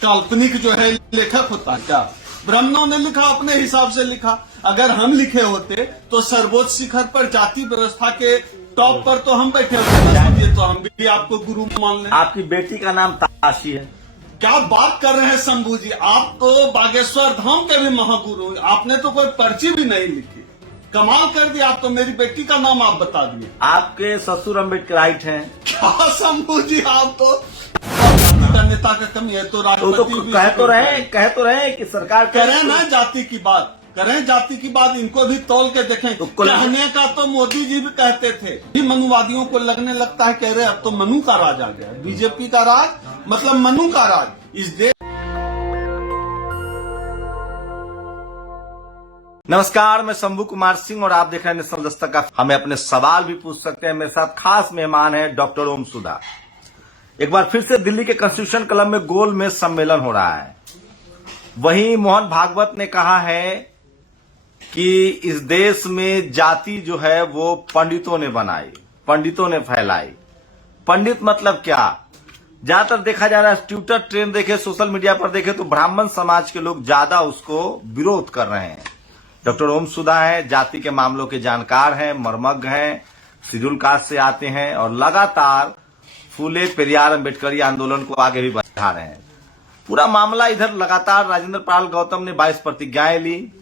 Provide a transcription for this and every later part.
काल्पनिक जो है लेखक होता है क्या? ब्राह्मणों ने लिखा, अपने हिसाब से लिखा। अगर हम लिखे होते तो सर्वोच्च शिखर पर जाति व्यवस्था के टॉप पर तो हम बैठे होते, तो हम भी आपको गुरु मान लें। आपकी बेटी का नाम ताशी है। क्या बात कर रहे हैं शंभू जी, आप तो बागेश्वर धाम के भी महागुरु, आपने तो कोई पर्ची भी नहीं लिखी। कमाल कर दिया, आप तो मेरी बेटी का नाम आप बता दिए। आपके ससुर अम्बेडकराइट हैं। क्या शंभू जी, आप तो नेता का कमी है तो राष्ट्रपति भी कह तो रहे कि सरकार करें ना जाति की बात, करें जाति की बात, इनको भी तौल के देखें। तो कहने का तो मोदी जी भी कहते थे, मनुवादियों को लगने लगता है कह रहे अब तो मनु का राज आ गया, बीजेपी का राज मतलब मनु का राज इस देश। नमस्कार, मैं शंभू कुमार सिंह और आप देख रहे हैं नेशनल दस्तक का। हमें अपने सवाल भी पूछ सकते हैं। मेरे साथ खास मेहमान है डॉक्टर ओम सुधा। एक बार फिर से दिल्ली के कॉन्स्टिट्यूशन क्लब में गोल मेज सम्मेलन हो रहा है। वहीं मोहन भागवत ने कहा है कि इस देश में जाति जो है वो पंडितों ने बनाई, पंडितों ने फैलाई। पंडित मतलब क्या? ज्यादातर देखा जा रहा है, ट्विटर ट्रेंड देखे, सोशल मीडिया पर देखे तो ब्राह्मण समाज के लोग ज्यादा उसको विरोध कर रहे हैं। डॉक्टर ओम सुधा है, जाति के मामलों के जानकार हैं, मर्मज्ञ हैं, शेड्यूल कास्ट से आते हैं और लगातार फूले पेरियार अम्बेडकरी आंदोलन को आगे भी बढ़ा रहे हैं। पूरा मामला इधर लगातार राजेंद्र पाल गौतम ने 22 प्रतिज्ञाएं ली,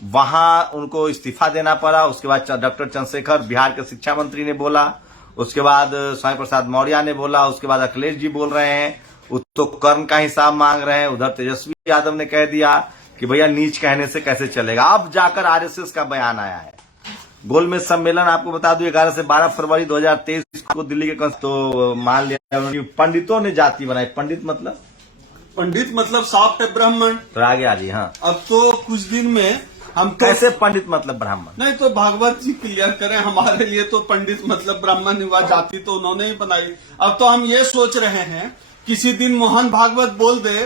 वहां उनको इस्तीफा देना पड़ा। उसके बाद डॉक्टर चंद्रशेखर बिहार के शिक्षा मंत्री ने बोला, उसके बाद स्वामी प्रसाद मौर्य ने बोला, उसके बाद अखिलेश जी बोल रहे हैं, तो कर्म का हिसाब मांग रहे हैं। उधर तेजस्वी यादव ने कह दिया कि भैया नीच कहने से कैसे चलेगा। अब जाकर आरएसएस का बयान आया है। गोल मेज सम्मेलन आपको बता दूं 11 से 12 फरवरी 2023 को दिल्ली के तो मान लिया पंडितों ने जाति बनाई। पंडित मतलब साफ है ब्राह्मण। तो आगे आ जी। हाँ, अब तो कुछ दिन में हम कैसे पंडित मतलब ब्राह्मण? नहीं तो भागवत जी क्लियर करें, हमारे लिए तो पंडित मतलब ब्राह्मण हुआ, जाति तो उन्होंने ही बनाई। अब तो हम ये सोच रहे हैं किसी दिन मोहन भागवत बोल दे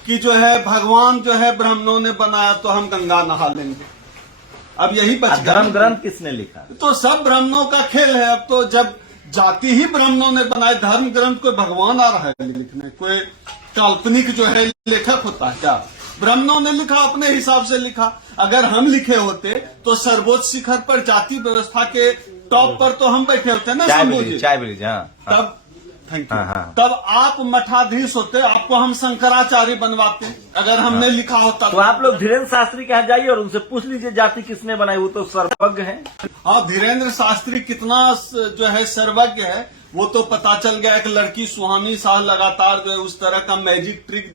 कि जो है भगवान जो है ब्राह्मणों ने बनाया तो हम गंगा नहा लेंगे। अब यही बच गया। धर्म ग्रंथ किसने लिखा? तो सब ब्राह्मणों का खेल है। अब तो जब जाति ही ब्राह्मणों ने बनाए, धर्म ग्रंथ कोई भगवान आ रहा है लिखने, कोई काल्पनिक जो है लेखक होता है क्या? ब्राह्मणों ने लिखा, अपने हिसाब से लिखा। अगर हम लिखे होते तो सर्वोच्च शिखर पर जाति व्यवस्था के टॉप पर तो हम बैठे होते ना शंभू जी। चाय ब्रिज। तब थैंक यू। तब आप मठाधीश होते, आपको हम शंकराचार्य बनवाते अगर हमने लिखा होता। तो आप लोग धीरेन्द्र शास्त्री के यहाँ जाइए और उनसे पूछ लीजिए जाति किसने बनाई, वो तो सर्वज्ञ है। हाँ, धीरेन्द्र शास्त्री कितना जो है सर्वज्ञ है वो तो पता चल गया। एक लड़की सुहानी शाह लगातार जो है उस तरह का मैजिक ट्रिक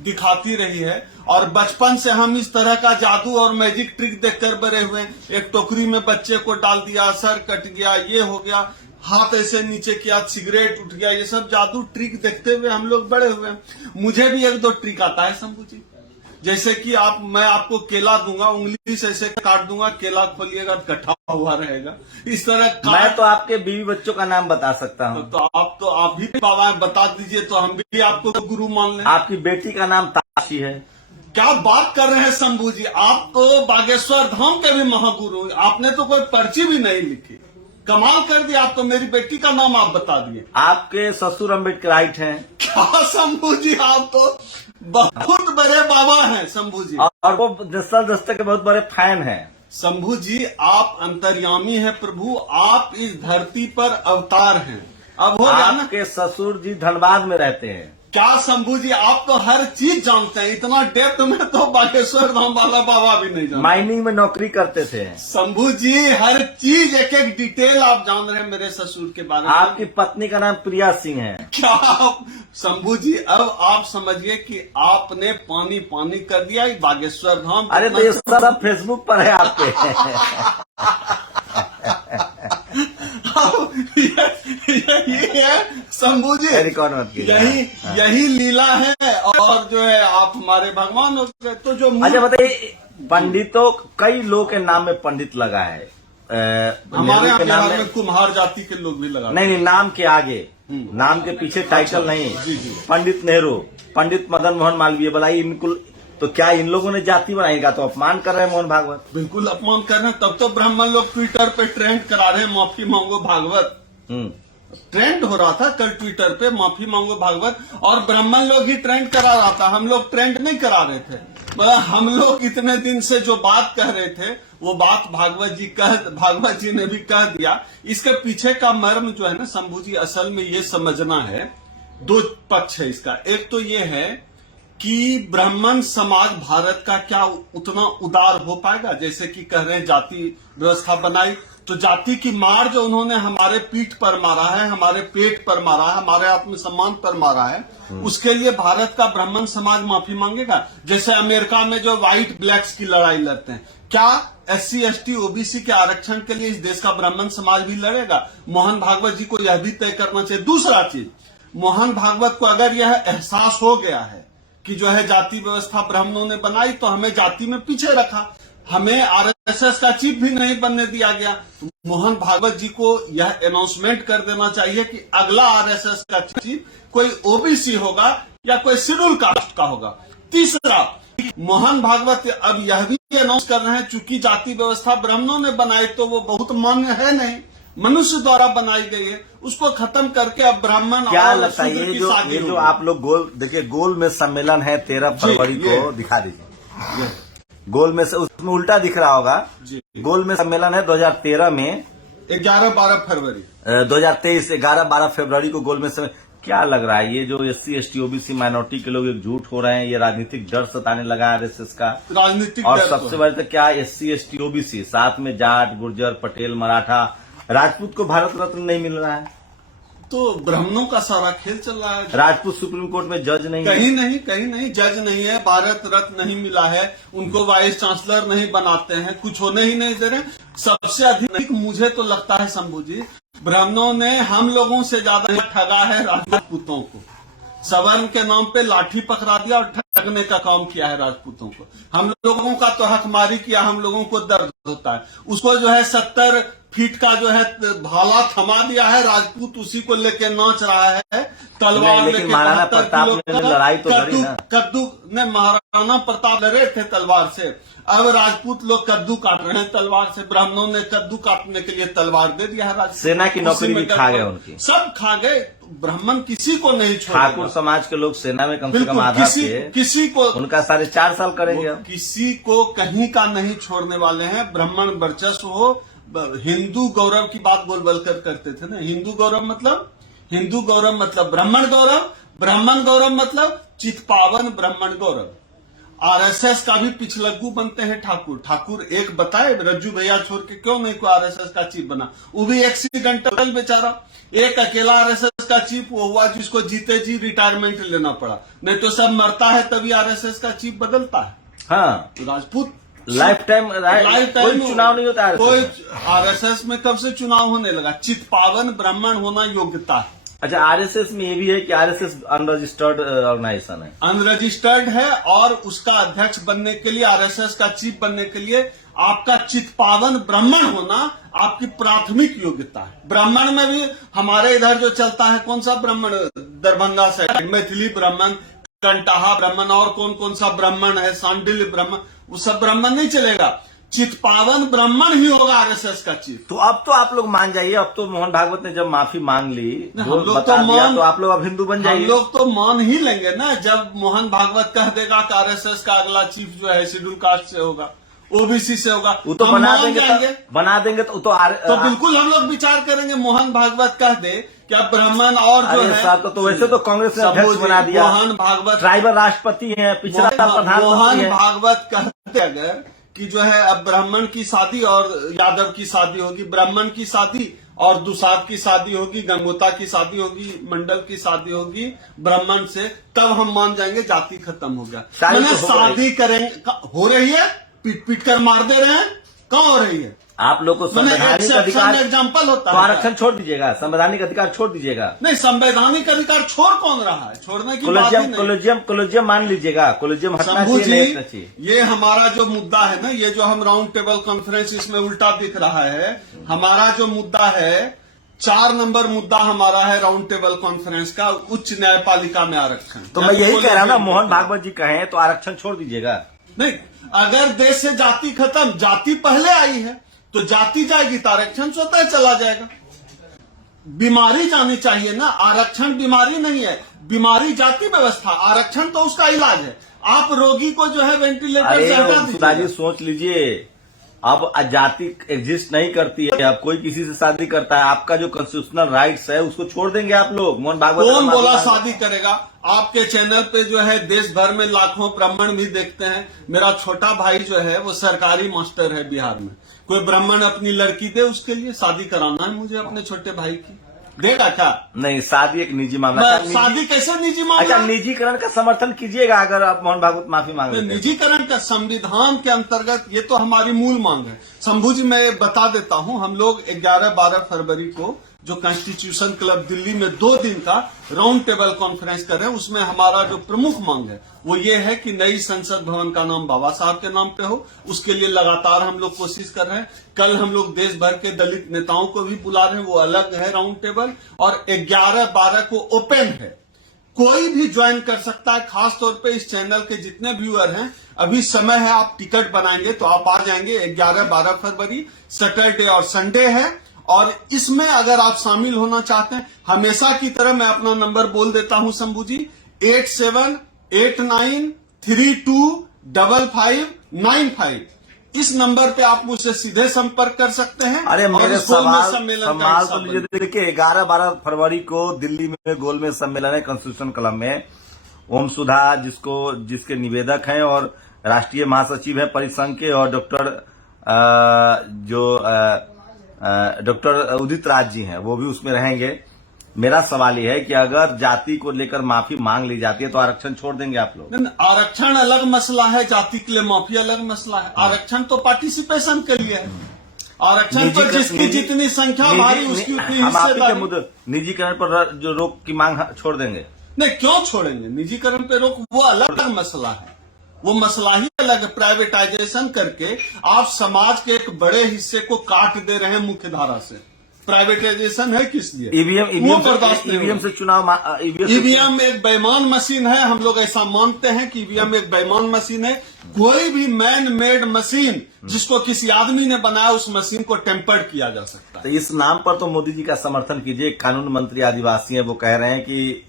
दिखाती रही है और बचपन से हम इस तरह का जादू और मैजिक ट्रिक देखकर बड़े हुए। एक टोकरी में बच्चे को डाल दिया, सर कट गया, ये हो गया, हाथ ऐसे नीचे किया, सिगरेट उठ गया, ये सब जादू ट्रिक देखते हुए हम लोग बड़े हुए। मुझे भी एक दो ट्रिक आता है शंभू जी, जैसे कि मैं आपको केला दूंगा, उंगली से ऐसे काट दूंगा, केला खोलिएगा कटा हुआ रहेगा, इस तरह। मैं तो आपके बीवी बच्चों का नाम बता सकता हूँ। तो आप भी बाबा बता दीजिए तो हम भी आपको गुरु मान लें। आपकी बेटी का नाम ताशी है। क्या बात कर रहे हैं शंभू जी, आप तो बागेश्वर धाम के भी महागुरु, आपने तो कोई पर्ची भी नहीं लिखी। कमाल कर दिया, आप तो मेरी बेटी का नाम आप बता दिए। आपके ससुर अम्बेडकराइट हैं। क्या शंभू जी, आप तो बहुत बड़े बाबा हैं शंभू जी, और वो नेशनल दस्तक के बहुत बड़े फैन हैं। शंभू जी आप अंतर्यामी हैं प्रभु, आप इस धरती पर अवतार हैं। अब हो गया ना। आपके ससुर जी धनबाद में रहते हैं। क्या शंभू जी, आप तो हर चीज जानते हैं, इतना डेप्थ में तो बागेश्वर धाम वाला बाबा भी नहीं जानते। माइनिंग में नौकरी करते थे शंभू जी, हर चीज एक एक डिटेल आप जान रहे हैं मेरे ससुर के बारे में। आपकी पत्नी का नाम प्रिया सिंह है। क्या शंभू जी, अब आप समझिए कि आपने पानी पानी कर दिया बागेश्वर धाम। अरे तो ये सब फेसबुक पर है आपके। यही है शंभू जी, रिकॉर्ड मत कीजिए। यही लीला है और जो है आप हमारे भगवान हो गए। तो जो अच्छा बताइए, पंडितों कई लोग के नाम में पंडित लगा है। हमारे यहाँ बिहार में कुम्हार जाति के लोग भी लगा। नहीं, नाम के आगे, नाम के पीछे टाइटल नहीं। जी जी। पंडित नेहरू, पंडित मदन मोहन मालवीय, बताइए इनको तो क्या इन लोगों ने जाति बनाएगा? तो अपमान कर रहे हैं मोहन भागवत। बिल्कुल अपमान कर रहे हैं। तब तो ब्राह्मण लोग ट्विटर पे ट्रेंड करा रहे हैं, माफी मांगो भागवत। ट्रेंड हो रहा था कल ट्विटर पे, माफी मांगो भागवत, और ब्राह्मण लोग ही ट्रेंड करा रहा था, हम लोग ट्रेंड नहीं करा रहे थे। मतलब हम लोग इतने दिन से जो बात कह रहे थे वो बात भागवत जी ने भी कह दिया। इसके पीछे का मर्म जो है ना शंभू जी, असल में ये समझना है, दो पक्ष है इसका। एक तो ये है कि ब्राह्मण समाज भारत का क्या उतना उदार हो पाएगा, जैसे कि कह रहे हैं जाति व्यवस्था बनाई, तो जाति की मार जो उन्होंने हमारे पीठ पर मारा है, हमारे पेट पर मारा है, हमारे आत्मसम्मान पर मारा है, उसके लिए भारत का ब्राह्मण समाज माफी मांगेगा? जैसे अमेरिका में जो व्हाइट ब्लैक्स की लड़ाई लड़ते हैं, क्या SC ST OBC के आरक्षण के लिए इस देश का ब्राह्मण समाज भी लड़ेगा? मोहन भागवत जी को यह भी तय करना चाहिए। दूसरा चीज, मोहन भागवत को अगर यह एहसास हो गया है कि जो है जाति व्यवस्था ब्राह्मणों ने बनाई तो हमें जाति में पीछे रखा, हमें RSS का चीफ भी नहीं बनने दिया गया, तो मोहन भागवत जी को यह अनाउंसमेंट कर देना चाहिए कि अगला RSS का चीफ कोई OBC होगा या कोई शेड्यूल कास्ट का होगा। तीसरा, मोहन भागवत अब यह भी अनाउंस कर रहे हैं चूंकि जाति व्यवस्था ब्राह्मणों ने बनाई तो वो बहुत मान्य है नहीं, मनुष्य द्वारा बनाई गई है, उसको खत्म करके अब ब्राह्मण क्या और लगता है शूद्र की ये शादी जो होगी। आप लोग गोल देखिए, गोल में सम्मेलन है 13 फरवरी को, दिखा दीजिए। गोल में से उसमें उल्टा दिख रहा होगा जी। गोल में सम्मेलन है 2013 में 11-12 फरवरी 2023 11-12 फरवरी को गोल में सम्मेलन। क्या लग रहा है ये जो SC ST OBC माइनॉरिटी के लोग एकजुट हो रहे हैं, ये राजनीतिक डर सताने लगा RSS का? राजनीतिक और डर तो सबसे है। बड़ी तो क्या SC ST OBC साथ में जाट, गुर्जर, पटेल, मराठा, राजपूत को भारत रत्न नहीं मिल रहा है, तो ब्राह्मणों का सारा खेल चल रहा है। राजपूत सुप्रीम कोर्ट में जज नहीं है, कहीं नहीं जज नहीं है, भारत रत्न नहीं मिला है, उनको वाइस चांसलर नहीं बनाते हैं, कुछ होने ही नहीं दे रहे। सबसे अधिक मुझे तो लगता है शंभू जी, ब्राह्मणों ने हम लोगों से ज्यादा ठगा है राजपूतों को, सवर्ण के नाम पे लाठी पकड़ा दिया और ठगने का काम किया है राजपूतों को। हम लोगों का तो हकमारी किया, हम लोगों को दर्द होता है, उसको जो है 70 फीट का जो है भाला थमा दिया है, राजपूत उसी को लेके नाच रहा है, तलवार लेकिन लेके महाराणा 72 प्रताप किलो ने लड़ाई तो लड़ी ना। कद्दू ने महाराणा प्रताप लड़े थे तलवार से, अब राजपूत लोग कद्दू काट रहे हैं तलवार से, ब्राह्मणों ने कद्दू काटने के लिए तलवार दे दिया है राजपूत। सेना की नौकरी भी खा गए उनकी, सब खा गए, ब्राह्मण किसी को नहीं छोड़ा। ठाकुर समाज के लोग सेना में कम से कम आधा थे, किसी को उनका 4.5 साल करेंगे अब। किसी को कहीं का नहीं छोड़ने वाले हैं। ब्राह्मण वर्चस्व हो, हिंदू गौरव की बात बोलकर करते थे ना, हिंदू गौरव मतलब ब्राह्मण गौरव, ब्राह्मण गौरव मतलब चितपावन ब्राह्मण गौरव। RSS का भी पिछलग्गू बनते हैं ठाकुर एक बताए, रज्जू भैया छोड़ के क्यों नहीं कोई RSS का चीफ बना, वो भी एक्सीडेंटल बेचारा, एक अकेला RSS का चीफ वो हुआ जिसको जीते जी रिटायरमेंट लेना पड़ा, नहीं तो सब मरता है तभी RSS का चीफ बदलता है। हाँ, राजपूत लाइफ टाइम कोई चुनाव नहीं होता कोई RSS में कब से चुनाव होने लगा? चितपावन ब्राह्मण होना योग्यता है। अच्छा, RSS में ये भी है कि RSS अनरजिस्टर्ड ऑर्गेनाइजेशन है, अनरजिस्टर्ड है, और उसका अध्यक्ष बनने के लिए, RSS का चीफ बनने के लिए आपका चितपावन ब्राह्मण होना आपकी प्राथमिक योग्यता है। ब्राह्मण में भी हमारे इधर जो चलता है, कौन सा ब्राह्मण, दरभंगा से मैथिली ब्राह्मण, कंटाहा ब्राह्मण, और कौन सा ब्राह्मण है, सांडिल्य ब्राह्मण, वो सब ब्राह्मण नहीं चलेगा, चितपावन ब्राह्मण ही होगा RSS का चीफ। तो अब तो आप लोग मान जाइए, अब तो मोहन भागवत ने जब माफी मांग ली, हम लोग बता तो दिया, तो आप लोग अब हिंदू बन हम जाइए। लोग तो मान ही लेंगे ना, जब मोहन भागवत कह देगा कि RSS का अगला चीफ जो है शेड्यूल कास्ट से होगा, OBC से होगा, वो तो हम बना मान देंगे, जाएंगे। बना देंगे तो बिल्कुल हम लोग विचार करेंगे। मोहन भागवत कह दे क्या ब्राह्मण और जो है साहब तो वैसे तो कांग्रेस ने अध्यक्ष बना दिया, मोहन भागवत ट्राइबल राष्ट्रपति हैं, पिछड़ा प्रधानमंत्री मोहन हैं। भागवत कहते अगर कि जो है अब ब्राह्मण की शादी और यादव की शादी होगी, ब्राह्मण की शादी और दुसाद की शादी होगी, गंगोता की शादी होगी, मंडल की शादी होगी ब्राह्मण से, तब हम मान जाएंगे जाति खत्म हो गया। मैंने शादी करेंगे, हो रही है, पीट कर मार दे रहे हैं, कहाँ हो रही है? आप लोग को संवैधानिक अधिकार, एग्जाम्पल होता तो है, आरक्षण छोड़ दीजिएगा, संवैधानिक अधिकार छोड़ दीजिएगा। नहीं, संवैधानिक अधिकार छोड़ कौन रहा है? छोड़ने की बात ही नहीं। कोलेजियम मान लीजिएगा, कोलेजियम हटना शंभू चाहिए, जी, नहीं चाहिए। ये हमारा जो मुद्दा है ना, ये जो हम राउंड टेबल कॉन्फ्रेंस इसमें उल्टा दिख रहा है, हमारा जो मुद्दा है 4 नंबर मुद्दा हमारा है राउंड टेबल कॉन्फ्रेंस का, उच्च न्यायपालिका में आरक्षण। तो मैं यही कह रहा हूँ ना, मोहन भागवत जी कहें तो आरक्षण छोड़ दीजिएगा। नहीं, अगर देश से जाति खत्म, जाति पहले आई है तो जाति जाएगी तो आरक्षण स्वतः चला जाएगा। बीमारी जानी चाहिए ना। आरक्षण बीमारी नहीं है, बीमारी जाति व्यवस्था, आरक्षण तो उसका इलाज है। आप रोगी को जो है वेंटिलेटर से हटा सुधा जी दीजिए। सोच लीजिए, अब जाति एग्जिस्ट नहीं करती है, अब कोई किसी से शादी करता है, आपका जो कॉन्स्टिट्यूशनल राइट्स है उसको छोड़ देंगे आप लोग? मोहन भागवत कौन का बोला मामला- शादी करेगा? आपके चैनल पे जो है देश भर में लाखों ब्राह्मण भी देखते हैं। मेरा छोटा भाई जो है वो सरकारी मास्टर है बिहार में। कोई ब्राह्मण अपनी लड़की दे, उसके लिए शादी कराना है मुझे अपने छोटे भाई की, देगा क्या? नहीं, शादी एक निजी मामला है। अच्छा, शादी कैसे निजी मामला? अच्छा, निजीकरण का समर्थन कीजिएगा अगर आप मोहन भागवत माफी मांग रहे हैं। निजीकरण का संविधान के अंतर्गत ये तो हमारी मूल मांग है। शंभू जी मैं बता देता हूं, हम लोग 11-12 फरवरी को जो कॉन्स्टिट्यूशन क्लब दिल्ली में 2 दिन का राउंड टेबल कॉन्फ्रेंस कर रहे हैं, उसमें हमारा जो प्रमुख मांग है वो ये है कि नई संसद भवन का नाम बाबा साहब के नाम पे हो। उसके लिए लगातार हम लोग कोशिश कर रहे हैं। कल हम लोग देश भर के दलित नेताओं को भी बुला रहे हैं, वो अलग है राउंड टेबल। और 11-12 को ओपन है, कोई भी ज्वाइन कर सकता है। खास तौर पे इस चैनल के जितने व्यूअर हैं, अभी समय है, आप टिकट बनाएंगे तो आप आ जाएंगे। 11-12 फरवरी सैटरडे और संडे है। और इसमें अगर आप शामिल होना चाहते हैं, हमेशा की तरह मैं अपना नंबर बोल देता हूं शंभू जी, 8789325595। इस नंबर पे आप मुझसे सीधे संपर्क कर सकते हैं। अरे और मेरे इस गोलमेज सवाल का हिस्सा तो लीजिए, देखिए 11-12 फरवरी को दिल्ली में गोलमेज सम्मेलन है कॉन्स्टिट्यूशन क्लब में। ओम सुधा जिसके निवेदक हैं और राष्ट्रीय महासचिव है परिसंघ के, और डॉक्टर उदित राज जी हैं, वो भी उसमें रहेंगे। मेरा सवाल यह है कि अगर जाति को लेकर माफी मांग ली जाती है तो आरक्षण छोड़ देंगे आप लोग? आरक्षण अलग मसला है, जाति के लिए माफी अलग मसला है। आरक्षण तो पार्टिसिपेशन के लिए है। आरक्षण तो जिसकी जितनी संख्या भारी उसकी उतनी हिस्सेदारी। निजीकरण पर जो रोक की मांग छोड़ देंगे? नहीं, क्यों छोड़ेंगे? निजीकरण पे रोक वो अलग मसला है, वो मसला ही अलग। प्राइवेटाइजेशन करके आप समाज के एक बड़े हिस्से को काट दे रहे हैं मुख्य धारा से। प्राइवेटाइजेशन है किस लिए? ईवीएम से चुनाव, ईवीएम एक बेईमान मशीन है। हम लोग ऐसा मानते हैं कि ईवीएम एक बेईमान मशीन है। कोई भी मैन मेड मशीन जिसको किसी आदमी ने बनाया, उस मशीन को टेम्पर्ड किया जा सकता है। तो इस नाम पर तो मोदी जी का समर्थन कीजिए। कानून मंत्री आदिवासी हैं, वो कह रहे हैं कि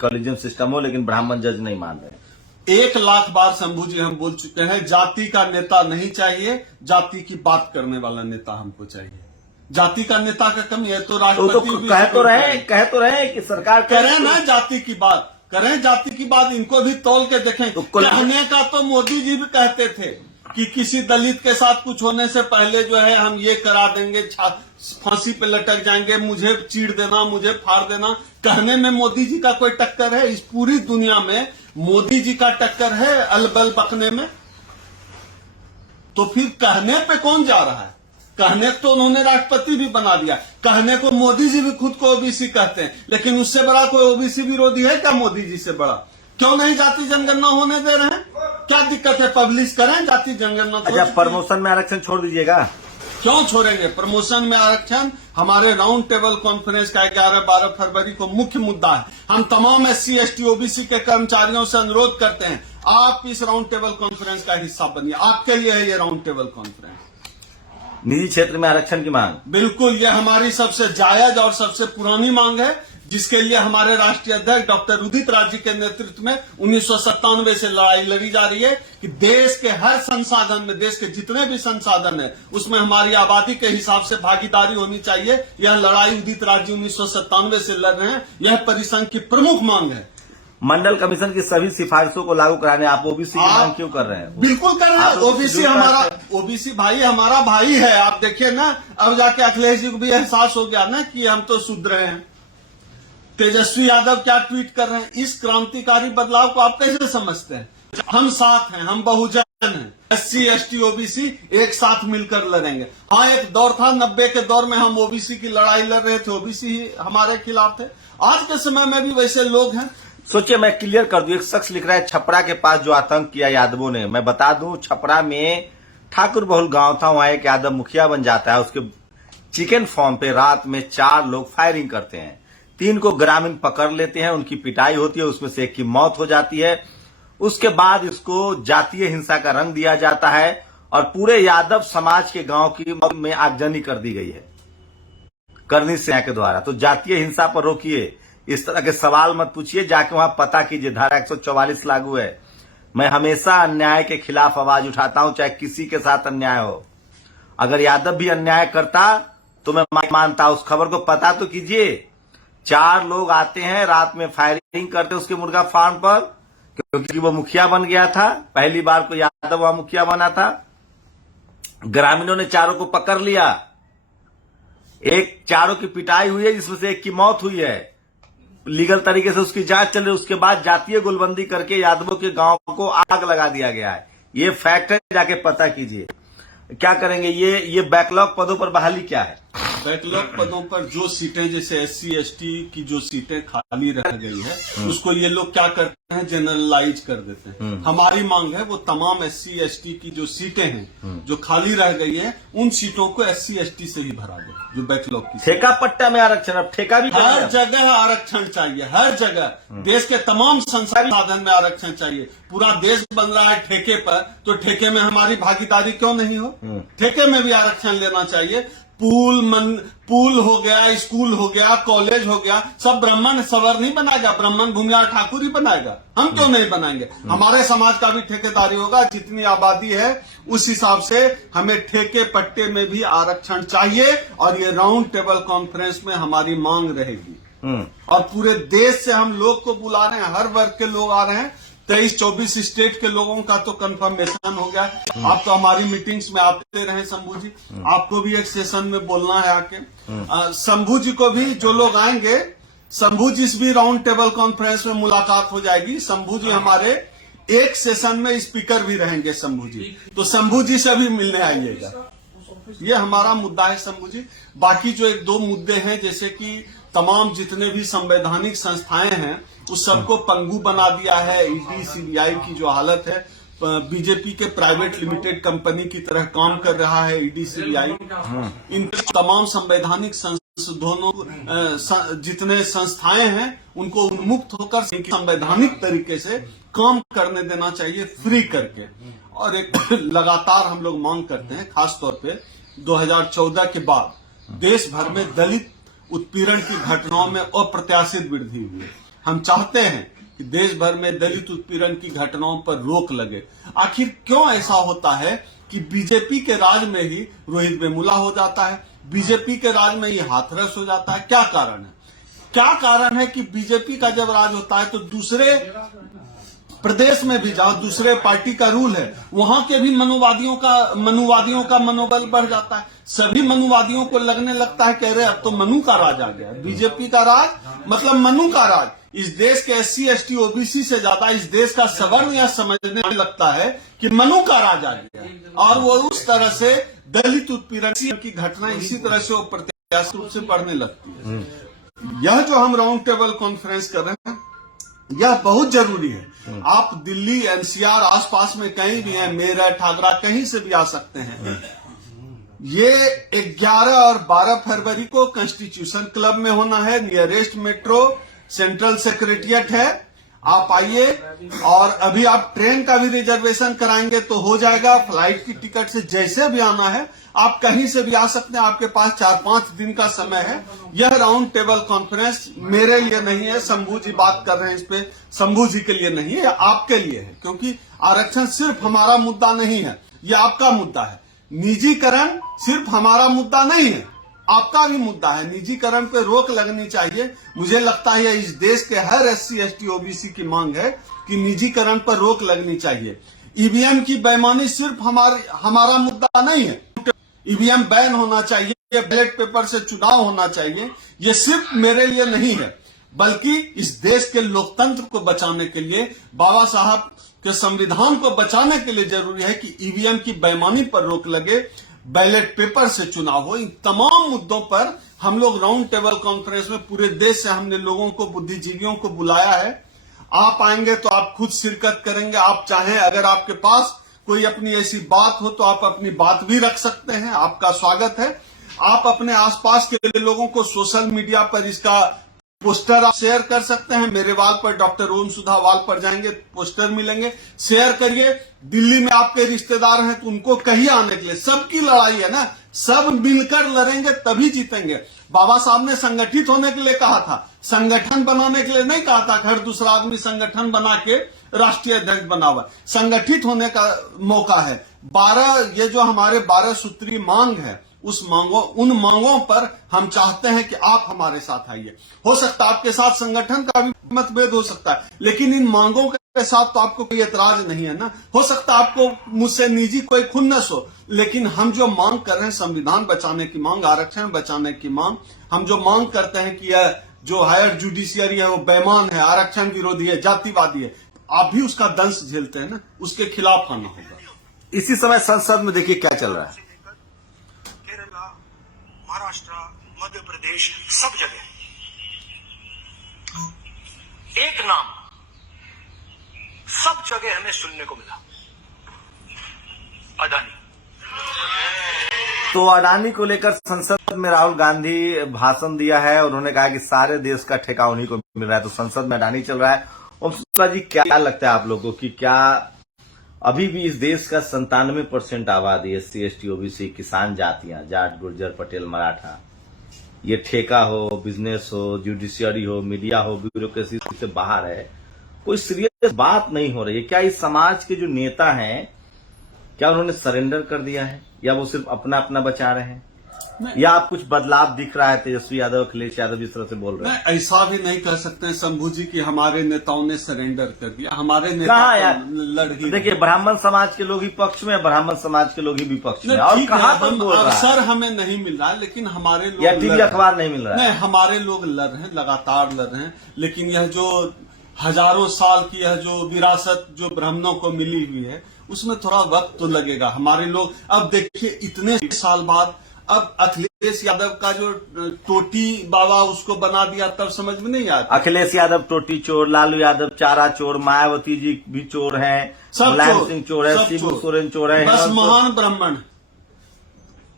कॉलेजियम सिस्टम हो, लेकिन ब्राह्मण जज नहीं मान रहे। 1 लाख बार शंभू जी हम बोल चुके हैं, जाति का नेता नहीं चाहिए, जाति की बात करने वाला नेता हमको चाहिए। जाति का नेता का कमी है तो राष्ट्रपति कह तो रहे कि सरकार करें ना, जाति की बात करें, जाति की बात इनको भी तौल के देखें। तो कहने का तो मोदी जी भी कहते थे कि किसी दलित के साथ कुछ होने से पहले जो है हम ये करा देंगे, फांसी पे लटक जाएंगे, मुझे चीड़ देना, मुझे फाड़ देना। कहने में मोदी जी का कोई टक्कर है? इस पूरी दुनिया में मोदी जी का टक्कर है अलबल बकने में? तो फिर कहने पे कौन जा रहा है? कहने तो उन्होंने राष्ट्रपति भी बना दिया। कहने को मोदी जी भी खुद को ओबीसी कहते हैं, लेकिन उससे बड़ा कोई ओबीसी विरोधी है क्या मोदी जी से बड़ा? क्यों नहीं जाति जनगणना होने दे रहे हैं? क्या दिक्कत है? पब्लिश करें जाति जनगणना। अच्छा, प्रमोशन में आरक्षण छोड़ दीजिएगा? क्यों छोड़ेंगे? प्रमोशन में आरक्षण हमारे राउंड टेबल कॉन्फ्रेंस का 11-12 फरवरी को मुख्य मुद्दा है। हम तमाम SC ST OBC के कर्मचारियों से अनुरोध करते हैं, आप इस राउंड टेबल कॉन्फ्रेंस का हिस्सा बनिए। आपके लिए है ये राउंड टेबल कॉन्फ्रेंस। निजी क्षेत्र में आरक्षण की मांग, बिल्कुल, ये हमारी सबसे जायज और सबसे पुरानी मांग है, जिसके लिए हमारे राष्ट्रीय अध्यक्ष डॉक्टर उदित राज जी के नेतृत्व में 1997 से लड़ाई लड़ी जा रही है कि देश के हर संसाधन में, देश के जितने भी संसाधन है, उसमें हमारी आबादी के हिसाब से भागीदारी होनी चाहिए। यह लड़ाई उदित राज जी 1997 से लड़ रहे हैं। यह परिसंघ की प्रमुख मांग है। मंडल कमीशन की सभी सिफारिशों को लागू कराने आप ओबीसी की मांग क्यों कर रहे हैं? बिल्कुल कर रहे हैं। ओबीसी भाई हमारा भाई है। आप देखिए ना, अब जाके अखिलेश जी को भी एहसास हो गया ना कि हम तो सुधरे हैं। तेजस्वी यादव क्या ट्वीट कर रहे हैं? इस क्रांतिकारी बदलाव को आप कैसे समझते हैं? हम साथ हैं, हम बहुजन हैं। SC ST OBC एक साथ मिलकर लड़ेंगे। हाँ, एक दौर था 90 के दौर में हम ओबीसी की लड़ाई लड़ रहे थे, ओबीसी ही हमारे खिलाफ थे। आज के समय में भी वैसे लोग हैं। सोचिए, मैं क्लियर कर दूं, एक शख्स लिख रहा है छपरा के पास जो आतंक किया यादवों ने। मैं बता दूं, छपरा में ठाकुर बहुल गांव था, वहां एक यादव मुखिया बन जाता है। उसके चिकन फार्म पे रात में 4 लोग फायरिंग करते हैं। 3 को ग्रामीण पकड़ लेते हैं, उनकी पिटाई होती है, उसमें से एक की मौत हो जाती है। उसके बाद इसको जातीय हिंसा का रंग दिया जाता है और पूरे यादव समाज के गांव की में आगजनी कर दी गई है। करनी सेना के द्वारा। तो जातीय हिंसा पर रोकिए, इस तरह के सवाल मत पूछिए, जाके वहां पता कीजिए। धारा 144 लागू है। मैं हमेशा अन्याय के खिलाफ आवाज उठाता हूं, चाहे किसी के साथ अन्याय हो। अगर यादव भी अन्याय करता तो मैं मानता, उस खबर को पता तो कीजिए। 4 लोग आते हैं, रात में फायरिंग करते उसके मुर्गा फार्म पर, क्योंकि वो मुखिया बन गया था। पहली बार को यादव वहां मुखिया बना था। ग्रामीणों ने 4 को पकड़ लिया। 4 की पिटाई हुई है, जिसमें से 1 की मौत हुई है। लीगल तरीके से उसकी जांच चल रही है। उसके बाद जातीय गोलबंदी करके यादवों के गांव को आग लगा दिया गया है। ये फैक्ट है, जाके पता कीजिए। क्या करेंगे? ये बैकलॉग पदों पर बहाली क्या है? बैकलॉग पदों पर जो सीटें, जैसे SC ST की जो सीटें खाली रह गई है, उसको ये लोग क्या करते हैं, जनरलाइज कर देते हैं। हमारी मांग है वो तमाम SC ST की जो सीटें हैं जो खाली रह गई है, उन सीटों को SC ST से ही भरा दे। जो बैकलॉग की ठेका पट्टा में आरक्षण, अब ठेका भी हर जगह आरक्षण चाहिए। हर जगह देश के तमाम संसाधन में आरक्षण चाहिए। पूरा देश बन रहा है ठेके पर, तो ठेके में हमारी भागीदारी क्यों नहीं हो? ठेके में भी आरक्षण लेना चाहिए। पुल हो गया, स्कूल हो गया, कॉलेज हो गया, सब ब्राह्मण सवर नहीं बनाएगा, ब्राह्मण भूमिहार ठाकुर ही बनाएगा। हम क्यों नहीं बनाएंगे? हमारे समाज का भी ठेकेदारी होगा। जितनी आबादी है उस हिसाब से हमें ठेके पट्टे में भी आरक्षण चाहिए, और ये राउंड टेबल कॉन्फ्रेंस में हमारी मांग रहेगी। और पूरे देश से हम लोग को बुला रहे हैं, हर वर्ग के लोग आ रहे हैं। 23-24 स्टेट के लोगों का तो कंफर्मेशन हो गया। आप तो हमारी मीटिंग्स में आते रहे शंभू जी, आपको भी एक सेशन में बोलना है आके। शंभू जी को भी, जो लोग आएंगे, शंभू जी से भी राउंड टेबल कॉन्फ्रेंस में मुलाकात हो जाएगी। शंभू जी हमारे एक सेशन में स्पीकर भी रहेंगे शंभू जी, तो शंभू जी से भी मिलने आइएगा। ये हमारा मुद्दा है शंभू जी। बाकी जो 1-2 मुद्दे हैं, जैसे कि तमाम जितने भी संवैधानिक संस्थाएं हैं उस सबको पंगु बना दिया है। ED CBI की जो हालत है, बीजेपी के प्राइवेट लिमिटेड कंपनी की तरह काम कर रहा है ED CBI। इन तमाम संवैधानिक संशोधनों, जितने संस्थाएं हैं, उनको उन्मुक्त होकर संवैधानिक तरीके से काम करने देना चाहिए, फ्री करके। और एक लगातार हम लोग मांग करते हैं, खासतौर पे 2014 के बाद देश भर में दलित उत्पीड़न की घटनाओं में अप्रत्याशित वृद्धि हुई है। हम चाहते हैं कि देश भर में दलित उत्पीड़न की घटनाओं पर रोक लगे। आखिर क्यों ऐसा होता है कि बीजेपी के राज में ही रोहित वेमुला हो जाता है, बीजेपी के राज में ही हाथरस हो जाता है? क्या कारण है? क्या कारण है कि बीजेपी का जब राज होता है तो दूसरे प्रदेश में भी जाओ, दूसरे पार्टी का रूल है, वहां के भी मनुवादियों का मनोबल बढ़ जाता है। सभी मनुवादियों को लगने लगता है कि अरे अब तो मनु का राज आ गया। बीजेपी का राज मतलब मनु का राज। इस देश के SC ST OBC से ज्यादा इस देश का सवर्ण यह समझने लगता है कि मनु का राज आ गया, और वो उस तरह से दलित उत्पीड़न की घटना इसी तरह से वो प्रत्याशित रूप से बढ़ने लगती है। यह जो हम राउंड टेबल कॉन्फ्रेंस कर रहे हैं, यह बहुत जरूरी है। आप दिल्ली NCR आसपास में कहीं भी हैं, मेरठ आगरा कहीं से भी आ सकते हैं। ये 11 और 12 फरवरी को कॉन्स्टिट्यूशन क्लब में होना है। नियरेस्ट मेट्रो सेंट्रल सेक्रेटरिएट है, आप आइए। और अभी आप ट्रेन का भी रिजर्वेशन कराएंगे तो हो जाएगा। फ्लाइट की टिकट से जैसे भी आना है आप कहीं से भी आ सकते हैं। आपके पास 4-5 दिन का समय है। यह राउंड टेबल कॉन्फ्रेंस मेरे लिए नहीं है, शंभू जी बात कर रहे हैं इस पे, शंभू जी के लिए नहीं है, आपके लिए है। क्योंकि आरक्षण सिर्फ हमारा मुद्दा नहीं है, यह आपका मुद्दा है। निजीकरण सिर्फ हमारा मुद्दा नहीं है, आपका भी मुद्दा है। निजीकरण पे रोक लगनी चाहिए। मुझे लगता है इस देश के हर SC ST OBC की मांग है कि निजीकरण पर रोक लगनी चाहिए। EVM की बेईमानी सिर्फ हमारा मुद्दा नहीं है। EVM बैन होना चाहिए, बैलेट पेपर से चुनाव होना चाहिए। ये सिर्फ मेरे लिए नहीं है, बल्कि इस देश के लोकतंत्र को बचाने के लिए, बाबा साहब के संविधान को बचाने के लिए जरूरी है कि EVM की बेईमानी पर रोक लगे, बैलेट पेपर से चुनाव हो। इन तमाम मुद्दों पर हम लोग राउंड टेबल कॉन्फ्रेंस में पूरे देश से हमने लोगों को, बुद्धिजीवियों को बुलाया है। आप आएंगे तो आप खुद शिरकत करेंगे। आप चाहें, अगर आपके पास कोई अपनी ऐसी बात हो तो आप अपनी बात भी रख सकते हैं, आपका स्वागत है। आप अपने आसपास के लोगों को सोशल मीडिया पर इसका पोस्टर आप शेयर कर सकते हैं, मेरे वाल पर, डॉक्टर ओम सुधा वाल पर जाएंगे, पोस्टर मिलेंगे, शेयर करिए। दिल्ली में आपके रिश्तेदार हैं तो उनको कहिए आने के लिए। सबकी लड़ाई है ना, सब मिलकर लड़ेंगे तभी जीतेंगे। बाबा साहब ने संगठित होने के लिए कहा था, संगठन बनाने के लिए नहीं कहा था। हर दूसरा आदमी संगठन बना के राष्ट्रीय अध्यक्ष बना हुआ। संगठित होने का मौका है। 12 ये जो हमारे 12 सूत्री मांग है, उन मांगों पर हम चाहते हैं कि आप हमारे साथ आइए। हो सकता है आपके साथ संगठन का भी मतभेद हो सकता है, लेकिन इन मांगों के साथ तो आपको कोई एतराज नहीं है ना। हो सकता है आपको मुझसे निजी कोई खुन्नस हो, लेकिन हम जो मांग कर रहे हैं, संविधान बचाने की मांग, आरक्षण बचाने की मांग, हम जो मांग करते हैं कि यह जो हायर जुडिशियरी है वो बेईमान है, आरक्षण विरोधी है, जातिवादी है, आप भी उसका दंश झेलते हैं ना, उसके खिलाफ आना होगा। इसी समय संसद में देखिए क्या चल रहा है। केरला, महाराष्ट्र, मध्य प्रदेश, सब जगह एक नाम सब जगह हमें सुनने को मिला, अडानी। तो अडानी को लेकर संसद में राहुल गांधी भाषण दिया है और उन्होंने कहा कि सारे देश का ठेका उन्हीं को मिल रहा है। तो संसद में अडानी चल रहा है। ओम सुधा जी, क्या लगता है आप लोगों को कि क्या अभी भी इस देश का 97% आबादी SC ST OBC किसान जातियां, जाट, गुर्जर, पटेल, मराठा, ये ठेका हो, बिजनेस हो, जुडिशियरी हो, मीडिया हो, ब्यूरोक्रेसी से बाहर है, कोई सीरियस बात नहीं हो रही है। क्या इस समाज के जो नेता हैं, क्या उन्होंने सरेंडर कर दिया है, या वो सिर्फ अपना अपना बचा रहे हैं, या आप कुछ बदलाव दिख रहा है? तेजस्वी यादव, अखिलेश यादव जिस तरह से बोल रहे हैं, ऐसा भी नहीं कर सकते हैं शंभू जी कि हमारे नेताओं ने सरेंडर कर दिया। हमारे नेता कहाँ यार, लड़की देखिए ब्राह्मण समाज के लोग ही पक्ष में, ब्राह्मण समाज के लोग ही विपक्ष में, और कहाँ पर बोल रहा है? अवसर हमें नहीं मिल रहा है, लेकिन हमारे लोग, या टीवी अखबार नहीं मिल रहा है? नहीं, हमारे लोग लड़ रहे हैं, लगातार लड़ रहे हैं। लेकिन यह जो हजारों साल की यह जो विरासत जो ब्राह्मणों को मिली हुई है, उसमें थोड़ा वक्त तो लगेगा। हमारे लोग अब देखिए इतने साल बाद अब अखिलेश यादव का जो टोटी बाबा उसको बना दिया, तब समझ में नहीं आता। अखिलेश यादव टोटी चोर, लालू यादव चारा चोर, मायावती जी भी चोर हैं, मुलायम सिंह चोर है, शिबू सोरेन चोर है, बस महान ब्राह्मण।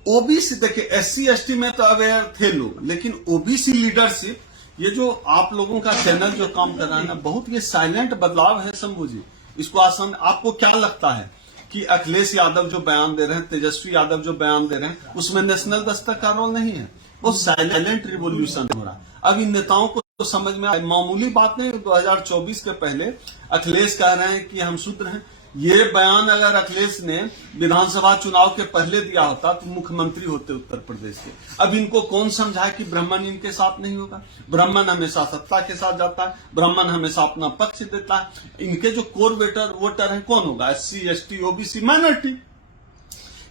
ओबीसी देखिए, SC ST में तो अवेयर थे लोग, लेकिन ओबीसी लीडरशिप, ये जो आप लोगों का चैनल जो काम कर रहा है ना, बहुत ये साइलेंट बदलाव है शंभू जी। इसको आसान, आपको क्या लगता है कि अखिलेश यादव जो बयान दे रहे हैं, तेजस्वी यादव जो बयान दे रहे हैं, उसमें नेशनल दस्तक का रोल नहीं है? वो साइलेंट रिवोल्यूशन हो रहा है। अब इन नेताओं को तो समझ में आए, मामूली बात नहीं। 2024 के पहले अखिलेश कह रहे हैं कि हम शूद्र हैं। ये बयान अगर अखिलेश ने विधानसभा चुनाव के पहले दिया होता तो मुख्यमंत्री होते उत्तर प्रदेश के। अब इनको कौन समझाए कि ब्राह्मण इनके साथ नहीं होगा? ब्राह्मण हमेशा सत्ता के साथ जाता है, ब्राह्मण हमेशा अपना पक्ष देता है। इनके जो कोर वोटर है कौन होगा? SC ST OBC minority.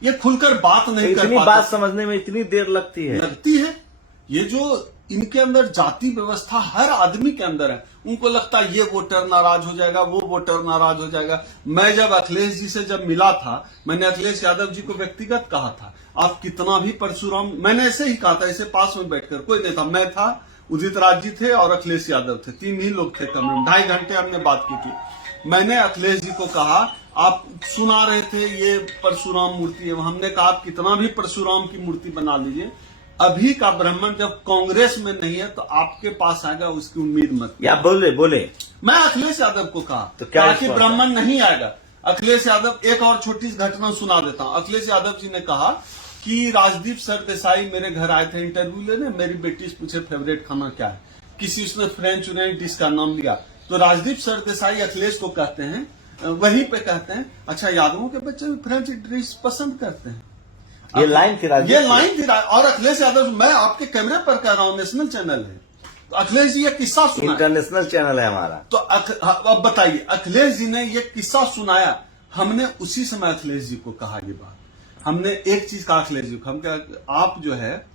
ये खुलकर बात नहीं कर पाते। इतनी बात समझने में इतनी देर लगती है। ये जो इनके अंदर जाति व्यवस्था हर आदमी के अंदर है। उनको लगता है ये वोटर नाराज हो जाएगा, वो वोटर नाराज हो जाएगा। मैं जब अखिलेश जी से जब मिला था, मैंने अखिलेश यादव जी को व्यक्तिगत कहा था, आप कितना भी परशुराम, मैंने ऐसे ही कहा था, ऐसे पास में बैठकर, कोई नहीं था, मैं था, उदित राज जी थे और अखिलेश यादव थे, 3 ही लोग थे कमरे में। 2.5 घंटे हमने बात की थी। मैंने अखिलेश जी को कहा, आप सुना रहे थे ये परशुराम मूर्ति है, हमने कहा आप कितना भी परशुराम की मूर्ति बना लीजिए, अभी का ब्राह्मण जब कांग्रेस में नहीं है तो आपके पास आएगा, उसकी उम्मीद मत। या बोले मैं अखिलेश यादव को कहा तो क्या कि ब्राह्मण नहीं आएगा। अखिलेश यादव, एक और छोटी सी घटना सुना देता हूं। अखिलेश यादव जी ने कहा कि राजदीप सरदेसाई मेरे घर आए थे इंटरव्यू लेने, मेरी बेटी से पूछे फेवरेट खाना क्या है, किसी उसने फ्रेंच डिश का नाम लिया, तो राजदीप सरदेसाई अखिलेश को कहते हैं, वहीं पे कहते हैं, अच्छा यादवों के बच्चे भी फ्रेंच डिश पसंद करते हैं। ये लाइन थी और अखिलेश यादव, मैं आपके कैमरे पर कह रहा हूं, नेशनल चैनल है, तो अखिलेश जी ये किस्सा सुनाया, इंटरनेशनल चैनल है हमारा। तो अब बताइए, अखिलेश जी ने ये किस्सा सुनाया, हमने उसी समय अखिलेश जी को कहा ये बात। हमने एक चीज कहा अखिलेश जी को, हम क्या, आप जो है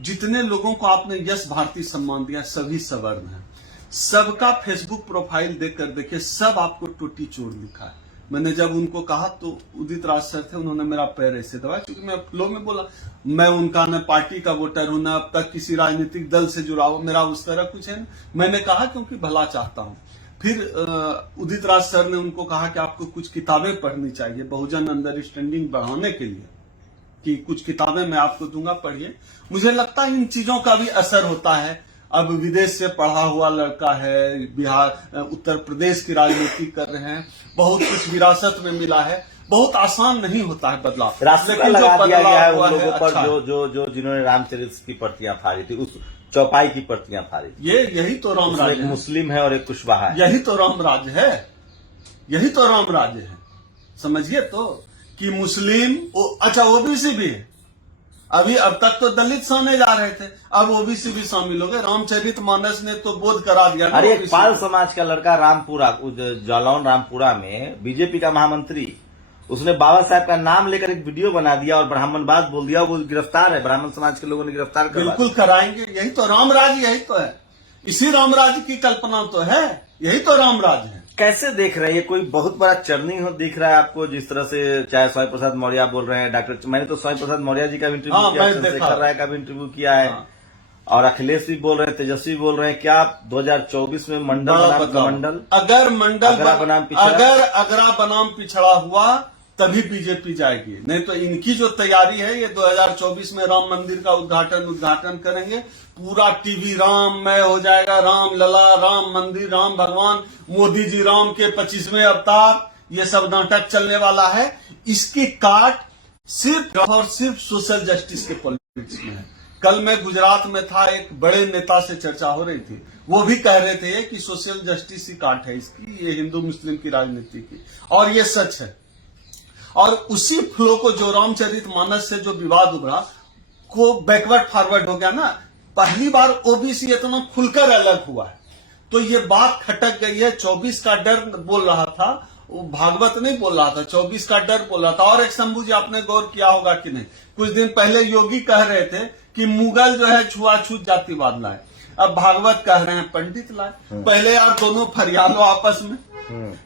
जितने लोगों को आपने यश भारती सम्मान दिया, सभी सवर्ण है, सबका फेसबुक प्रोफाइल देखकर देखिए, सब आपको टोटी चोर लिखा है। मैंने जब उनको कहा तो उदित राज सर थे, उन्होंने मेरा पैर ऐसे दबाया, क्योंकि मैं फ्लो में बोला, मैं उनका न पार्टी का वोटर हूं, न अब तक किसी राजनीतिक दल से जुड़ा हुआ, मेरा उस तरह कुछ है। मैंने कहा क्योंकि भला चाहता हूं। फिर उदित राज सर ने उनको कहा कि आपको कुछ किताबें पढ़नी चाहिए बहुजन अंडरस्टैंडिंग बढ़ाने के लिए, कि कुछ किताबें मैं आपको दूंगा, पढ़िए। मुझे लगता है इन चीजों का भी असर होता है। अब विदेश से पढ़ा हुआ लड़का है, बिहार उत्तर प्रदेश की राजनीति कर रहे हैं, बहुत कुछ विरासत में मिला है। बहुत आसान नहीं होता है बदलाव, रास्ता लगा दिया गया है उन लोगों पर जो जिन्होंने रामचरित की प्रतियां फाड़ी थी, उस चौपाई की प्रतियां फाड़ी। यही तो राम राज्य एक मुस्लिम है और एक कुशवाहा है। यही तो राम राज्य है, यही तो राम राज्य है। समझिए तो कि मुस्लिम अच्छा ओबीसी भी है। अभी अब तक तो दलित सामने जा रहे थे, अब ओबीसी भी शामिल हो गए। रामचरितमानस ने तो बोध करा दिया। अरे एक पाल समाज का लड़का रामपुरा, जालौन रामपुरा में बीजेपी का महामंत्री, उसने बाबा साहब का नाम लेकर एक वीडियो बना दिया और ब्राह्मणवाद बोल दिया। वो गिरफ्तार है, ब्राह्मण समाज के लोगों ने गिरफ्तार कर। बिल्कुल कराएंगे, यही तो राम राज्य, यही तो है। इसी राम राज्य की कल्पना तो है, यही तो राम राज्य है। कैसे देख रहे हैं? ये कोई बहुत बड़ा चर्निंग दिख रहा है आपको? जिस तरह से चाहे स्वामी प्रसाद मौर्य बोल रहे हैं, डॉक्टर, मैंने तो स्वामी प्रसाद मौर्य जी का भी इंटरव्यू किया, चंद्रशेखर राय का भी इंटरव्यू किया है, और अखिलेश भी बोल रहे हैं, तेजस्वी बोल रहे हैं। क्या 2024 में मंडल अगर अगरा बनाम पिछड़ा हुआ तभी बीजेपी जाएगी, नहीं तो इनकी जो तैयारी है, ये 2024 में राम मंदिर का उद्घाटन करेंगे। पूरा टीवी राममय हो जाएगा, राम लला, राम मंदिर, राम भगवान, मोदी जी राम के 25वें अवतार, ये सब नाटक चलने वाला है। इसकी काट सिर्फ और सिर्फ सोशल जस्टिस के पॉलिटिक्स में है। कल मैं गुजरात में था, एक बड़े नेता से चर्चा हो रही थी, वो भी कह रहे थे कि सोशल जस्टिस की काट है इसकी, ये हिंदू मुस्लिम की राजनीति की, और ये सच है। और उसी फ्लो को जो रामचरितमानस से जो विवाद उभरा को बैकवर्ड फॉरवर्ड हो गया ना। पहली बार ओबीसी इतना खुलकर अलग हुआ है, तो ये बात खटक गई है। 24 का डर बोल रहा था, वो भागवत नहीं बोल रहा था, 24 का डर बोल रहा था। और एक शंभू जी, आपने गौर किया होगा कि नहीं, कुछ दिन पहले योगी कह रहे थे कि मुगल जो है छुआछूत जातिवाद लाए, अब भागवत कह रहे हैं पंडित लाए। पहले यार दोनों फरियालो आपस में।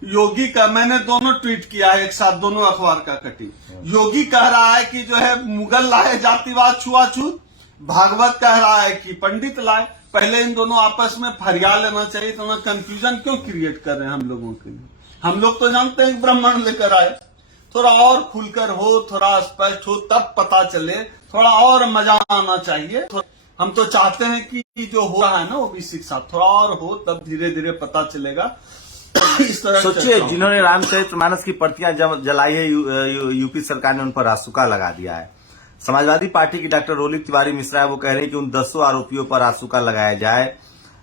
योगी का, मैंने दोनों ट्वीट किया है एक साथ, दोनों अखबार का कटिंग। योगी कह रहा है कि जो है मुगल लाए जातिवाद छुआछूत, भागवत कह रहा है कि पंडित लाए। पहले इन दोनों आपस में फरिया लेना चाहिए। इतना कंफ्यूजन क्यों क्रिएट कर रहे हैं हम लोगों के लिए? हम लोग तो जानते हैं ब्राह्मण लेकर आए। थोड़ा और खुलकर हो, थोड़ा स्पष्ट हो, तब पता चले, थोड़ा और मजा आना चाहिए। हम तो चाहते हैं कि जो हो रहा है ना ओबीसी के साथ थोड़ा और हो, तब धीरे धीरे पता चलेगा। इस तरह सोचिए, जिन्होंने रामचरितमानस की प्रतियां जलाई है, यूपी सरकार ने उन पर रासुका लगा दिया है। समाजवादी पार्टी की डॉक्टर रोली तिवारी मिश्रा है, वो कह रहे हैं कि उन 10 आरोपियों पर रासुका लगाया जाए,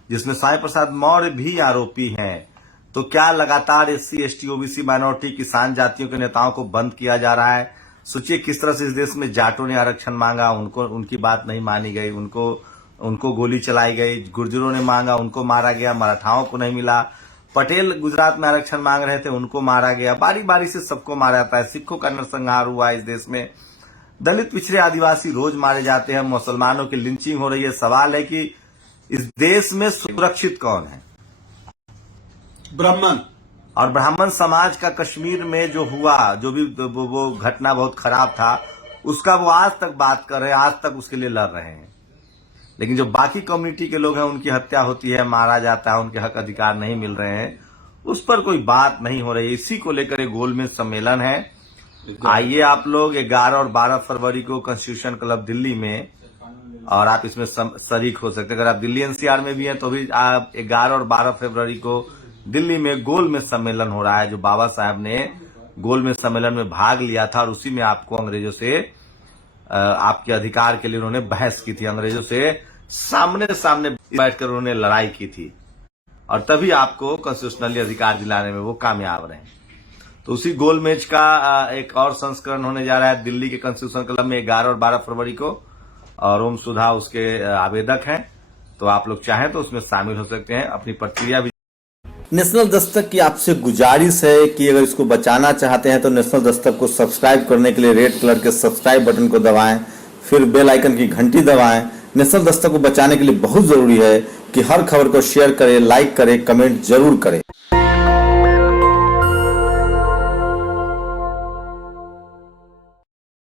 जिसमें स्वामी प्रसाद मौर्य भी आरोपी हैं। तो क्या लगातार SC, ST, OBC, माइनॉरिटी, किसान जातियों के नेताओं को बंद किया जा रहा है? सोचिए किस तरह से इस देश में जाटों ने आरक्षण मांगा, उनकी बात नहीं मानी गई, उनको गोली चलाई गई। गुर्जरों ने मांगा, उनको मारा गया। मराठाओं को नहीं मिला। पटेल गुजरात में आरक्षण मांग रहे थे, उनको मारा गया। बारी बारी से सबको मारा जाता है। सिखों का नरसंहार हुआ इस देश में। दलित, पिछड़े, आदिवासी रोज मारे जाते हैं। मुसलमानों की लिंचिंग हो रही है। सवाल है कि इस देश में सुरक्षित कौन है? ब्राह्मण। और ब्राह्मण समाज का कश्मीर में जो हुआ, जो भी वो घटना बहुत खराब था, उसका वो आज तक बात कर रहे हैं, आज तक उसके लिए लड़ रहे हैं। लेकिन जो बाकी कम्युनिटी के लोग हैं, उनकी हत्या होती है, मारा जाता है, उनके हक अधिकार नहीं मिल रहे हैं, उस पर कोई बात नहीं हो रही। इसी को लेकर एक गोलमेज सम्मेलन है। आइए आप लोग 11 और 12 फरवरी को कॉन्स्टिट्यूशन क्लब दिल्ली में, और आप इसमें शरीक हो सकते हैं। अगर आप दिल्ली NCR में भी हैं तो भी आप 11 और 12 फरवरी को दिल्ली में गोलमेज सम्मेलन हो रहा है, जो बाबा साहब ने गोलमेज सम्मेलन में भाग लिया था, और उसी में आपको अंग्रेजों से आपके अधिकार के लिए उन्होंने बहस की थी। अंग्रेजों से सामने सामने बैठकर उन्होंने लड़ाई की थी, और तभी आपको कॉन्स्टिट्यूशनली अधिकार दिलाने में वो कामयाब रहे। तो उसी गोलमेज का एक और संस्करण होने जा रहा है दिल्ली के कॉन्स्टिट्यूशन क्लब में 11 और 12 फरवरी को, और ओम सुधा उसके आवेदक हैं। तो आप लोग चाहें तो उसमें शामिल हो सकते हैं। अपनी प्रतिक्रिया भी। नेशनल दस्तक की आपसे गुजारिश है कि अगर इसको बचाना चाहते हैं तो नेशनल दस्तक को सब्सक्राइब करने के लिए रेड कलर के सब्सक्राइब बटन को दबाएं, फिर बेल आइकन की घंटी दबाएं। नेशनल दस्तक को बचाने के लिए बहुत जरूरी है कि हर खबर को शेयर करें, लाइक करें, कमेंट जरूर करें।